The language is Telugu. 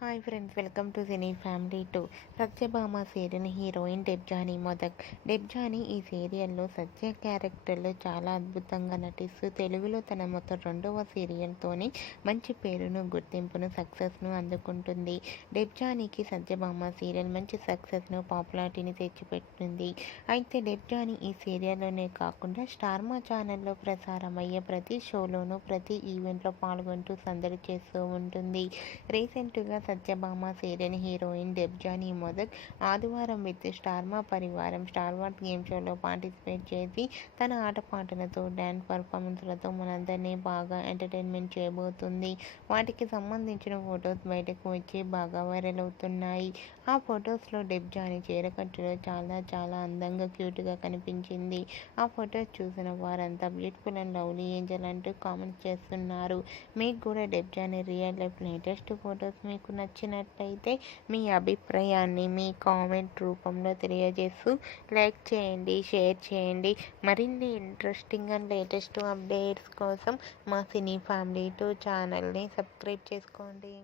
Hi friends, welcome to cine family 2. Satyabhama serial heroine Debjani Modak. Debjani ఈ సీరియల్లో సత్య క్యారెక్టర్లో చాలా అద్భుతంగా నటిస్తూ తెలుగులో తన మొత్తం రెండవ సీరియల్తోనే మంచి పేరును, గుర్తింపును, సక్సెస్ను అందుకుంటుంది. డెబ్జానీకి సత్యభామ సీరియల్ మంచి సక్సెస్ను, పాపులారిటీని తెచ్చిపెట్టింది. అయితే డెబ్జానీ ఈ సీరియల్లోనే కాకుండా స్టార్మా ఛానల్లో ప్రసారమయ్యే ప్రతి షోలోనూ, ప్రతి ఈవెంట్లో పాల్గొంటూ సందడి చేస్తూ ఉంటుంది. రీసెంట్గా సత్యభామ సీరియల్ హీరోయిన్ డెబ్జానీ మొదక్ ఆదివారం విత్ స్టార్మా పరివారం స్టార్ వార్స్ గేమ్ షోలో పార్టిసిపేట్ చేసి తన ఆటపాటలతో, డ్యాన్స్ పర్ఫార్మెన్స్లతో మనందరినీ బాగా ఎంటర్టైన్మెంట్ చేయబోతుంది. వాటికి సంబంధించిన ఫొటోస్ బయటకు వచ్చి బాగా వైరల్ అవుతున్నాయి. ఆ ఫొటోస్లో డెబ్జానీ చీరకట్టులో చాలా చాలా అందంగా, క్యూట్గా కనిపించింది. ఆ ఫొటోస్ చూసిన వారంతా బ్యూటిఫుల్ అండ్ లవ్లీ ఏంజల్ అంటూ కామెంట్స్ చేస్తున్నారు. మీకు కూడా Debjani real life latest photos మీకు నచ్చినట్లయితే మీ అభిప్రాయాన్ని మీ కామెంట్ రూపంలో తెలియజేస్తూ లైక్ చేయండి, షేర్ చేయండి. మరిన్ని ఇంట్రెస్టింగ్ అండ్ లేటెస్ట్ అప్డేట్స్ కోసం మా సినీ ఫ్యామిలీ 2 ఛానల్ని సబ్స్క్రైబ్ చేసుకోండి.